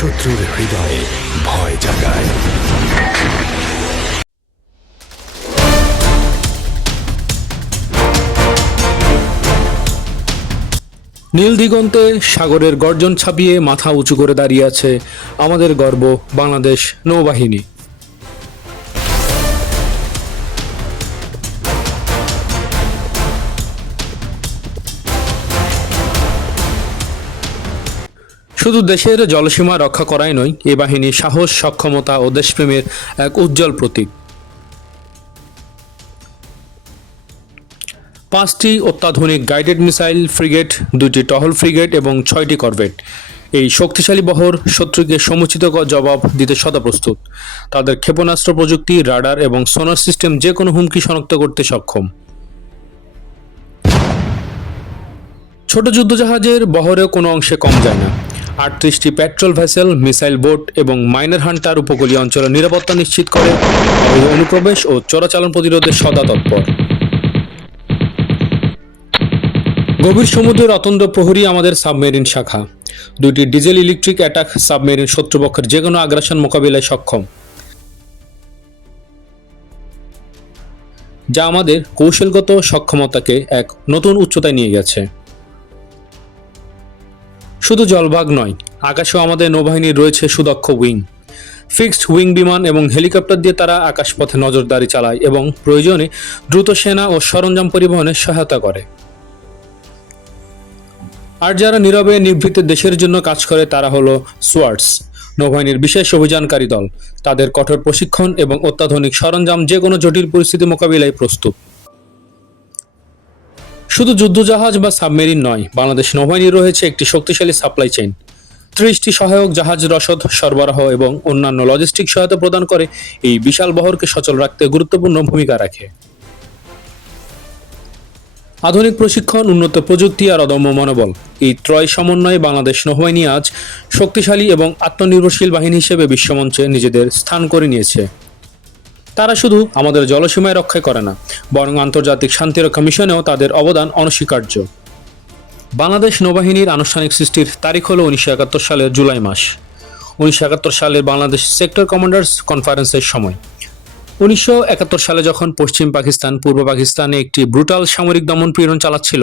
শত্রুর হৃদয়ে ভয় জাগায়। নীল দিগন্তে সাগরের গর্জন ছাপিয়ে মাথা উঁচু করে দাঁড়িয়ে আছে আমাদের গর্ব বাংলাদেশ নৌবাহিনী। শুধু দেশের জলসীমা রক্ষা করাই নয়, এ বাহিনী সাহস, সক্ষমতা ও দেশপ্রেমের এক উজ্জ্বল প্রতীক। পাঁচটি অত্যাধুনিক গাইডেড মিসাইল ফ্রিগেট দুটি টহল ফ্রিগেট এবং ছয়টি করভেট এই শক্তিশালী বহর শত্রুকে সমুচিত জবাব দিতে সদা প্রস্তুত। তাদের ক্ষেপণাস্ত্র প্রযুক্তি, রাডার এবং সোনার সিস্টেম যে কোনো হুমকি শনাক্ত করতে সক্ষম। ছোট যুদ্ধজাহাজের বহরেও কোনো অংশে কম যায় না। আটত্রিশটি পেট্রোল ভেসেল, মিসাইল বোট এবং মাইনার হান্টার উপকূলীয় অঞ্চলের নিরাপত্তা নিশ্চিত করে অনুপ্রবেশ ও চোরাচালান প্রতিরোধে সদা তৎপর। গভীর সমুদ্রের অতন্দ্র প্রহরী আমাদের সাবমেরিন শাখা। দুটি ডিজেল ইলেকট্রিক অ্যাটাক সাবমেরিন শত্রুপক্ষের যে কোনো আগ্রাসন মোকাবিলায় সক্ষম। যা আমাদের কৌশলগত সক্ষমতাকে এক নতুন উচ্চতায় নিয়ে গেছে। শুধু জলভাগ নয়, আকাশেও আমাদের নৌবাহিনীর রয়েছে সুদক্ষ উইং। ফিক্সড উইং বিমান এবং হেলিকপ্টার দিয়ে তারা আকাশপথে নজরদারি চালায় এবং প্রয়োজনে দ্রুত সেনা ও সরঞ্জাম পরিবহনে সহায়তা করে। আর যারা নীরবে নিভৃতে দেশের জন্য কাজ করে তারা হলো সোয়ার্টস, নৌবাহিনীর বিশেষ অভিযানকারী দল। তাদের কঠোর প্রশিক্ষণ এবং অত্যাধুনিক সরঞ্জাম যে কোনো জটিল পরিস্থিতি মোকাবিলায় প্রস্তুত। শুধু যুদ্ধজাহাজ বা সাবমেরিন নয়, বাংলাদেশ নৌবাহিনীর রয়েছে একটি শক্তিশালী সাপ্লাই চেইন। ত্রিশটি সহায়ক জাহাজ, রসদ, সরবরাহ এবং অন্যান্য লজিস্টিক সহায়তা প্রদান করে এই বিশাল বহরকে সচল রাখতে গুরুত্বপূর্ণ ভূমিকা রাখে। আধুনিক প্রশিক্ষণ, উন্নত প্রযুক্তি আর অদম্য মনোবল। এই ত্রয় সমন্বয়ে বাংলাদেশ নৌবাহিনী আজ শক্তিশালী এবং আত্মনির্ভরশীল বাহিনী হিসেবে বিশ্বমঞ্চে নিজেদের স্থান করে নিয়েছে। তারা শুধু আমাদের জলসীমায় রক্ষা করে না, বরং আন্তর্জাতিক শান্তিরক্ষা মিশনেও তাদের অবদান অনস্বীকার্য। বাংলাদেশ নৌবাহিনীর আনুষ্ঠানিক সৃষ্টির তারিখ হল উনিশশো একাত্তর সালের জুলাই মাস। উনিশশো একাত্তর সালের বাংলাদেশ সেক্টর কমান্ডার্স কনফারেন্সের সময়। উনিশশো একাত্তর সালে যখন পশ্চিম পাকিস্তান, পূর্ব পাকিস্তানে একটি ব্রুটাল সামরিক দমন পীড়ন চালাচ্ছিল,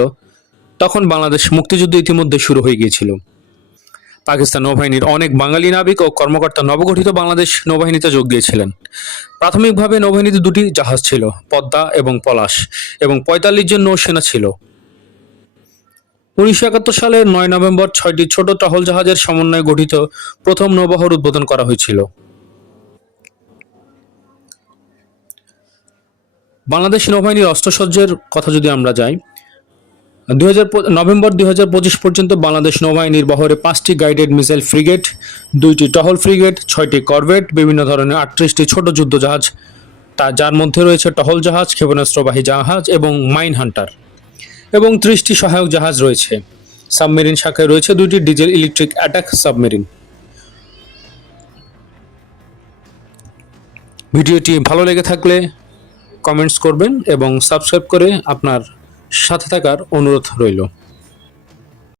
তখন বাংলাদেশ মুক্তিযুদ্ধ ইতিমধ্যে শুরু হয়ে গিয়েছিল। পাকিস্তান নৌবাহিনীর অনেক বাঙালি নাবিক ও কর্মকর্তা নবগঠিত বাংলাদেশ নৌবাহিনীতে যোগ দিয়েছিলেন। প্রাথমিকভাবে নৌবাহিনীতে দুটি জাহাজ ছিল, পদ্মা এবং পলাশ, এবং পঁয়তাল্লিশ জন নৌসেনা ছিল। উনিশশো একাত্তর সালের নয় নভেম্বর ছয়টি ছোট টহল জাহাজের সমন্বয়ে গঠিত প্রথম নৌবহর উদ্বোধন করা হয়েছিল। বাংলাদেশ নৌবাহিনীর অস্ত্রসজ্জের কথা যদি আমরা যাই নভেম্বর দু হাজার পঁচিশ পর্যন্ত বাংলাদেশ নৌবাহিনীর বহরে পাঁচটি গাইডেড মিসাইল ফ্রিগেট দুইটি টহল ফ্রিগেট ছয়টি করভেট বিভিন্ন ধরনের আটত্রিশটি ছোট যুদ্ধ জাহাজ, তা যার মধ্যে রয়েছে টহল জাহাজ, ক্ষেপণাস্ত্রবাহী জাহাজ এবং মাইন হান্টার এবং ত্রিশটি সহায়ক জাহাজ রয়েছে। সাবমেরিন শাখায় রয়েছে দুইটি ডিজেল ইলেকট্রিক অ্যাটাক সাবমেরিন ভিডিওটি ভালো লেগে থাকলে কমেন্টস করবেন এবং সাবস্ক্রাইব করে আপনার সাথে থাকার অনুরোধ রইল।